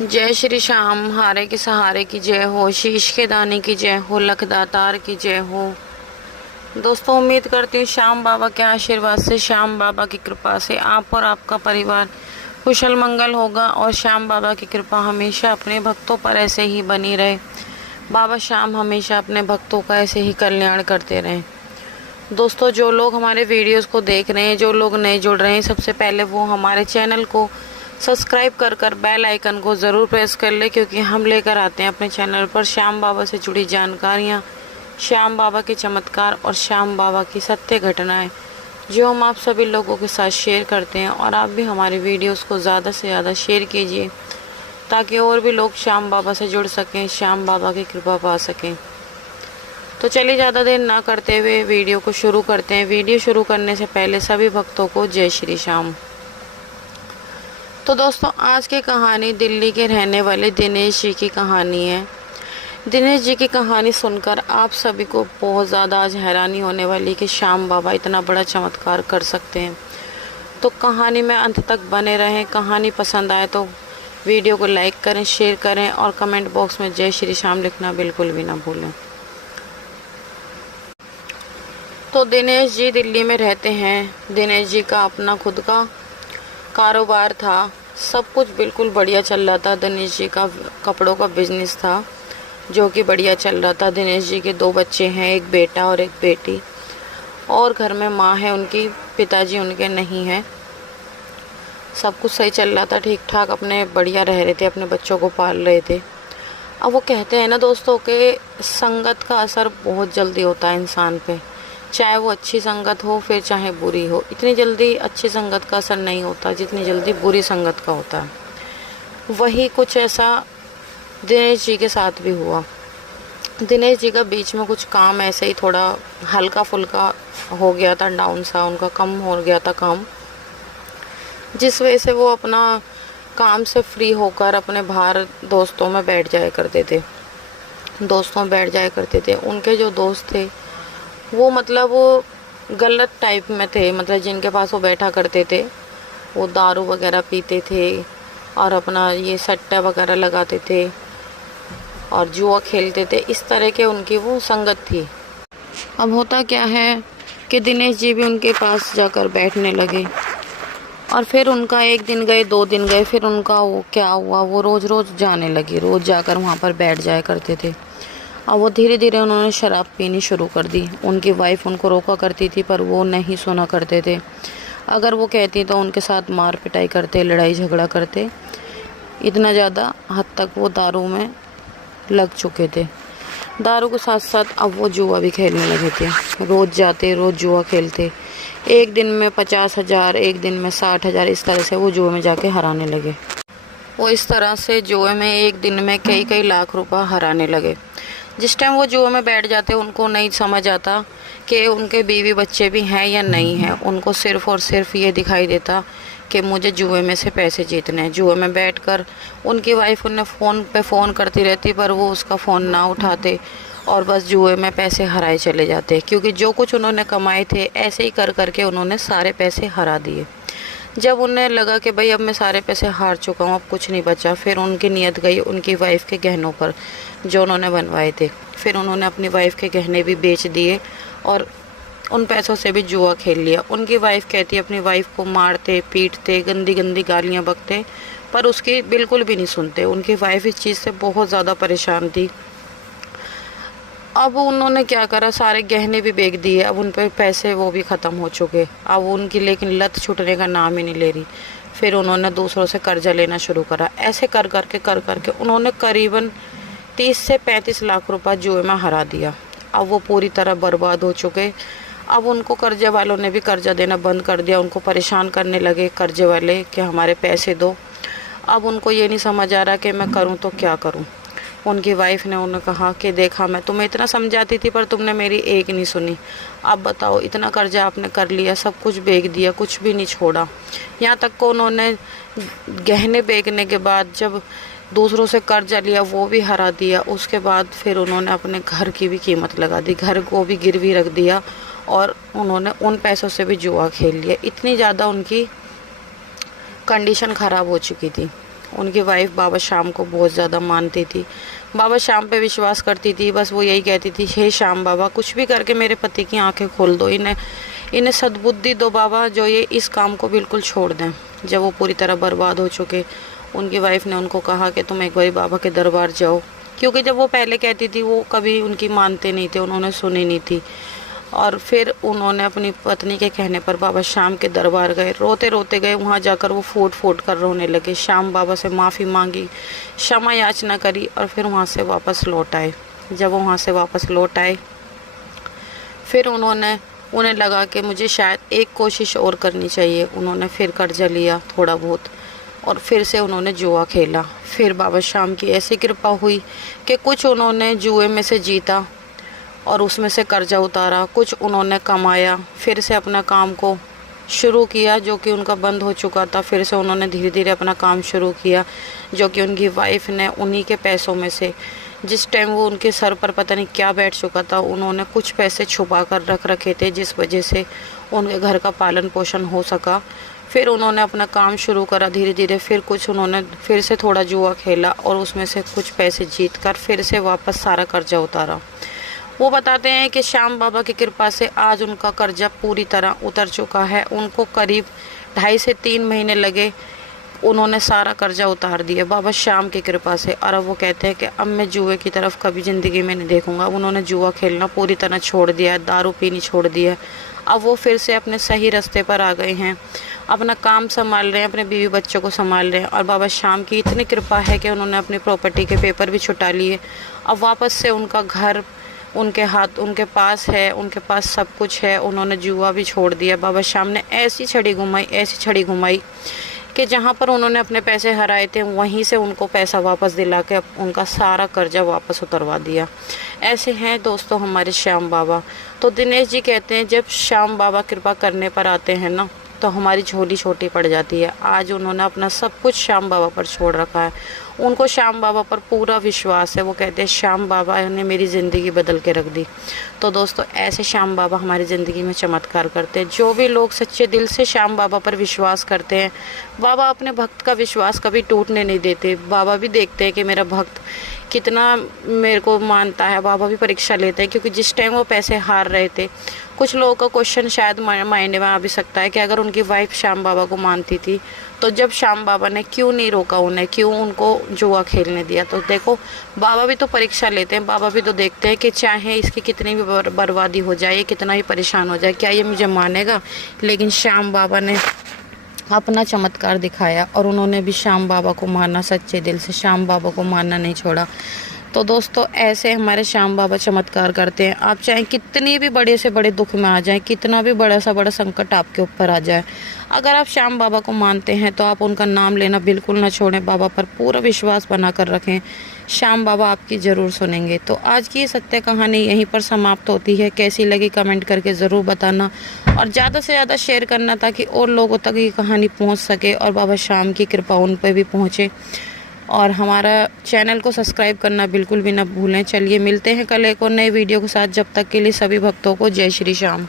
जय श्री श्याम, हारे के सहारे की जय हो, शीश के दाने की जय हो, लखदातार की जय हो। दोस्तों, उम्मीद करती हूँ श्याम बाबा के आशीर्वाद से, श्याम बाबा की कृपा से आप और आपका परिवार कुशल मंगल होगा और श्याम बाबा की कृपा हमेशा अपने भक्तों पर ऐसे ही बनी रहे। बाबा श्याम हमेशा अपने भक्तों का ऐसे ही कल्याण करते रहें। दोस्तों, जो लोग हमारे वीडियोस को देख रहे हैं, जो लोग नए जुड़ रहे हैं, सबसे पहले वो हमारे चैनल को सब्सक्राइब कर बेल आइकन को ज़रूर प्रेस कर ले, क्योंकि हम लेकर आते हैं अपने चैनल पर श्याम बाबा से जुड़ी जानकारियाँ, श्याम बाबा के चमत्कार और श्याम बाबा की सत्य घटनाएं, जो हम आप सभी लोगों के साथ शेयर करते हैं। और आप भी हमारे वीडियोस को ज़्यादा से ज़्यादा शेयर कीजिए, ताकि और भी लोग श्याम बाबा से जुड़ सकें, श्याम बाबा की कृपा पा सकें। तो चलिए, ज़्यादा देर ना करते हुए वीडियो को शुरू करते हैं। वीडियो शुरू करने से पहले सभी भक्तों को जय श्री श्याम। तो दोस्तों, आज की कहानी दिल्ली के रहने वाले दिनेश जी की कहानी है। दिनेश जी की कहानी सुनकर आप सभी को बहुत ज़्यादा आज हैरानी होने वाली कि श्याम बाबा इतना बड़ा चमत्कार कर सकते हैं। तो कहानी में अंत तक बने रहें। कहानी पसंद आए तो वीडियो को लाइक करें, शेयर करें और कमेंट बॉक्स में जय श्री श्याम लिखना बिल्कुल भी ना भूलें। तो दिनेश जी दिल्ली में रहते हैं। दिनेश जी का अपना खुद का कारोबार था, सब कुछ बिल्कुल बढ़िया चल रहा था। दिनेश जी का कपड़ों का बिजनेस था जो कि बढ़िया चल रहा था। दिनेश जी के 2 बच्चे हैं, एक बेटा और एक बेटी, और घर में माँ है उनकी, पिताजी उनके नहीं हैं। सब कुछ सही चल रहा था, ठीक ठाक अपने बढ़िया रह रहे थे, अपने बच्चों को पाल रहे थे। अब वो कहते हैं ना दोस्तों कि संगत का असर बहुत जल्दी होता है इंसान पे, चाहे वो अच्छी संगत हो फिर चाहे बुरी हो। इतनी जल्दी अच्छी संगत का असर नहीं होता जितनी जल्दी बुरी संगत का होता है। वही कुछ ऐसा दिनेश जी के साथ भी हुआ। दिनेश जी का बीच में कुछ काम ऐसे ही थोड़ा हल्का फुल्का हो गया था, डाउन सा उनका कम हो गया था काम, जिस वजह से वो अपना काम से फ्री होकर अपने बाहर दोस्तों में बैठ जाया करते थे। उनके जो दोस्त थे वो वो गलत टाइप में थे, जिनके पास वो बैठा करते थे वो दारू वगैरह पीते थे और अपना ये सट्टा वगैरह लगाते थे और जुआ खेलते थे। इस तरह के उनकी वो संगत थी। अब होता क्या है कि दिनेश जी भी उनके पास जाकर बैठने लगे और फिर उनका 1 दिन गए, 2 दिन गए, फिर उनका वो क्या हुआ, वो रोज़ जाने लगे, रोज़ जाकर वहाँ पर बैठ जाया करते थे। अब वो धीरे धीरे उन्होंने शराब पीनी शुरू कर दी। उनकी वाइफ उनको रोका करती थी पर वो नहीं सुना करते थे। अगर वो कहती तो उनके साथ मार पिटाई करते, लड़ाई झगड़ा करते। इतना ज़्यादा हद तक वो दारू में लग चुके थे। दारू के साथ साथ अब वो जुआ भी खेलने लगे थे। रोज़ जाते, रोज़ जुआ खेलते। एक दिन में 50,000, एक दिन में 60,000, इस तरह से वो जुए में जाके हराने लगे। वो इस तरह से जुए में एक दिन में कई लाख रुपए हराने लगे। जिस टाइम वो जुए में बैठ जाते उनको नहीं समझ आता कि उनके बीवी बच्चे भी हैं या नहीं हैं। उनको सिर्फ़ और सिर्फ ये दिखाई देता कि मुझे जुए में से पैसे जीतने हैं। जुए में बैठकर उनकी वाइफ उन्हें फ़ोन पे फ़ोन करती रहती, पर वो उसका फ़ोन ना उठाते और बस जुए में पैसे हराए चले जाते, क्योंकि जो कुछ उन्होंने कमाए थे ऐसे ही कर के उन्होंने सारे पैसे हरा दिए। जब उन्हें लगा कि भाई अब मैं सारे पैसे हार चुका हूँ, अब कुछ नहीं बचा, फिर उनकी नीयत गई उनकी वाइफ के गहनों पर जो उन्होंने बनवाए थे। फिर उन्होंने अपनी वाइफ के गहने भी बेच दिए और उन पैसों से भी जुआ खेल लिया। उनकी वाइफ कहती अपनी वाइफ को मारते, पीटते, गंदी गालियाँ बकते, पर उसकी बिल्कुल भी नहीं सुनते। उनकी वाइफ इस चीज़ से बहुत ज़्यादा परेशान थी। अब उन्होंने क्या करा, सारे गहने भी बेच दिए। अब उन पे पैसे वो भी ख़त्म हो चुके। अब उनकी लेकिन लत छूटने का नाम ही नहीं ले रही। फिर उन्होंने दूसरों से कर्जा लेना शुरू करा। ऐसे कर करके उन्होंने करीबन 30 से 35 लाख रुपए जुए में हरा दिया। अब वो पूरी तरह बर्बाद हो चुके। अब उनको कर्जे वालों ने भी कर्जा देना बंद कर दिया। उनको परेशान करने लगे कर्जे वाले कि हमारे पैसे दो। अब उनको ये नहीं समझ आ रहा कि मैं करूँ तो क्या करूँ। उनकी वाइफ ने उन्हें कहा कि देखा, मैं तुम्हें इतना समझाती थी पर तुमने मेरी एक नहीं सुनी। अब बताओ, इतना कर्जा आपने कर लिया, सब कुछ बेच दिया, कुछ भी नहीं छोड़ा। यहाँ तक को उन्होंने गहने बेचने के बाद जब दूसरों से कर्जा लिया वो भी हरा दिया। उसके बाद फिर उन्होंने अपने घर की भी कीमत लगा दी, घर को भी गिरवी रख दिया और उन्होंने उन पैसों से भी जुआ खेल लिया। इतनी ज़्यादा उनकी कंडीशन ख़राब हो चुकी थी। उनकी वाइफ बाबा श्याम को बहुत ज़्यादा मानती थी, बाबा श्याम पे विश्वास करती थी। बस वो यही कहती थी, हे श्याम बाबा कुछ भी करके मेरे पति की आंखें खोल दो, इन्हें सद्बुद्धि दो बाबा, जो ये इस काम को बिल्कुल छोड़ दें। जब वो पूरी तरह बर्बाद हो चुके, उनकी वाइफ ने उनको कहा कि तुम एक बार बाबा के दरबार जाओ, क्योंकि जब वो पहले कहती थी वो कभी उनकी मानते नहीं थे, उन्होंने सुनी नहीं थी। और फिर उन्होंने अपनी पत्नी के कहने पर बाबा श्याम के दरबार गए, रोते रोते गए। वहाँ जाकर वो फूट फूट कर रोने लगे, श्याम बाबा से माफ़ी मांगी, क्षमा याचना करी और फिर वहाँ से वापस लौट आए। जब वो वहाँ से वापस लौट आए, फिर उन्हें लगा कि मुझे शायद एक कोशिश और करनी चाहिए। उन्होंने फिर कर्जा लिया थोड़ा बहुत और फिर से उन्होंने जुआ खेला। फिर बाबा श्याम की ऐसी कृपा हुई कि कुछ उन्होंने जुए में से जीता और उसमें से कर्जा उतारा, कुछ उन्होंने कमाया, फिर से अपना काम को शुरू किया जो कि उनका बंद हो चुका था। फिर से उन्होंने धीरे धीरे अपना काम शुरू किया, जो कि उनकी वाइफ ने उन्हीं के पैसों में से, जिस टाइम वो उनके सर पर पता नहीं क्या बैठ चुका था, उन्होंने कुछ पैसे छुपा कर रख रखे थे, जिस वजह से उनके घर का पालन पोषण हो सका। फिर उन्होंने अपना काम शुरू करा धीरे धीरे। फिर कुछ उन्होंने फिर से थोड़ा जुआ खेला और उसमें से कुछ पैसे जीत कर फिर से वापस सारा कर्जा उतारा। वो बताते हैं कि श्याम बाबा की कृपा से आज उनका कर्जा पूरी तरह उतर चुका है। उनको करीब 2.5 से 3 महीने लगे, उन्होंने सारा कर्जा उतार दिया बाबा श्याम की कृपा से। और अब वो कहते हैं कि अब मैं जुए की तरफ कभी ज़िंदगी में नहीं देखूंगा। उन्होंने जुआ खेलना पूरी तरह छोड़ दिया है, दारू पीनी छोड़ दिया है। अब वो फिर से अपने सही रास्ते पर आ गए हैं, अपना काम संभाल रहे हैं, अपने बीवी बच्चों को संभाल रहे हैं। और बाबा श्याम की इतनी कृपा है कि उन्होंने अपनी प्रॉपर्टी के पेपर भी छुटा लिए। अब वापस से उनका घर उनके पास है, उनके पास सब कुछ है। उन्होंने जुआ भी छोड़ दिया। बाबा श्याम ने ऐसी छड़ी घुमाई कि जहाँ पर उन्होंने अपने पैसे हराए थे वहीं से उनको पैसा वापस दिला के उनका सारा कर्जा वापस उतरवा दिया। ऐसे हैं दोस्तों हमारे श्याम बाबा। तो दिनेश जी कहते हैं जब श्याम बाबा कृपा करने पर आते हैं ना, तो हमारी झोली छोटी पड़ जाती है। आज उन्होंने अपना सब कुछ श्याम बाबा पर छोड़ रखा है। उनको श्याम बाबा पर पूरा विश्वास है। वो कहते हैं श्याम बाबा ने मेरी ज़िंदगी बदल के रख दी। तो दोस्तों ऐसे श्याम बाबा हमारी ज़िंदगी में चमत्कार करते हैं। जो भी लोग सच्चे दिल से श्याम बाबा पर विश्वास करते हैं, बाबा अपने भक्त का विश्वास कभी टूटने नहीं देते। बाबा भी देखते हैं कि मेरा भक्त कितना मेरे को मानता है। बाबा भी परीक्षा लेते हैं, क्योंकि जिस टाइम वो पैसे हार रहे थे, कुछ लोगों का क्वेश्चन शायद माइंड में आ भी सकता है कि अगर उनकी वाइफ श्याम बाबा को मानती थी तो जब श्याम बाबा ने क्यों नहीं रोका उन्हें, क्यों उनको जुआ खेलने दिया। तो देखो बाबा भी तो परीक्षा लेते हैं, बाबा भी तो देखते हैं कि चाहे इसकी कितनी भी बर्बादी हो जाए, कितना ही परेशान हो जाए, क्या ये मुझे मानेगा। लेकिन श्याम बाबा ने अपना चमत्कार दिखाया और उन्होंने भी श्याम बाबा को मानना, सच्चे दिल से श्याम बाबा को मानना नहीं छोड़ा। तो दोस्तों ऐसे हमारे श्याम बाबा चमत्कार करते हैं। आप चाहे कितनी भी बड़े से बड़े दुख में आ जाएं, कितना भी बड़ा सा बड़ा संकट आपके ऊपर आ जाए, अगर आप श्याम बाबा को मानते हैं तो आप उनका नाम लेना बिल्कुल ना छोड़ें। बाबा पर पूरा विश्वास बना कर रखें, श्याम बाबा आपकी ज़रूर सुनेंगे। तो आज की ये सत्य कहानी यहीं पर समाप्त होती है। कैसी लगी कमेंट करके ज़रूर बताना और ज़्यादा से ज़्यादा शेयर करना, ताकि और लोगों तक ये कहानी पहुंच सके और बाबा श्याम की कृपा उन पर भी पहुंचे। और हमारा चैनल को सब्सक्राइब करना बिल्कुल भी ना भूलें। चलिए मिलते हैं कल एक और नए वीडियो के साथ। जब तक के लिए सभी भक्तों को जय श्री श्याम।